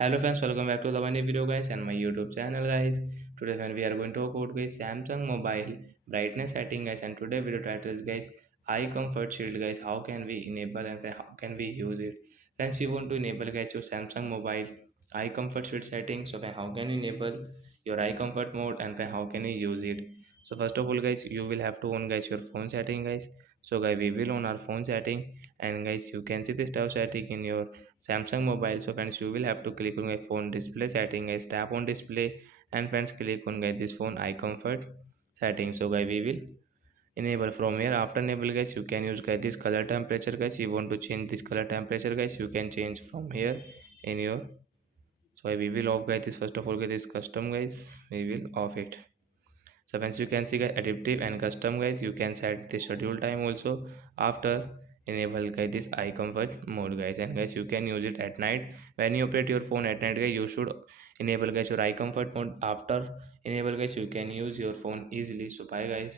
Hello friends, welcome back to the one new video guys and my YouTube channel guys. Today when we are going to talk about guys Samsung mobile brightness setting guys, and today video title is guys eye comfort shield guys. How can we enable and how can we use it? Friends, you want to enable guys your Samsung mobile eye comfort shield setting. So how can you enable your eye comfort mode and how can you use it? So first of all guys, you will have to on guys your phone setting guys. So guys, we will on our phone setting, and guys you can see this tab setting in your Samsung mobile. So friends, you will have to click on my phone display setting guys, tap on display, and friends click on guys this phone eye comfort setting. So guys, we will enable from here. After enable guys, you can use guys this color temperature guys. You want to change this color temperature guys, you can change from here in your. So we will off guys this. First of all guys, this custom guys, we will off it. So once you can see guys adaptive and custom guys, you can set the schedule time also. After enable guys this eye comfort mode guys, and guys you can use it at night. When you operate your phone at night guys, you should enable guys your eye comfort mode. After enable guys, you can use your phone easily. So bye guys.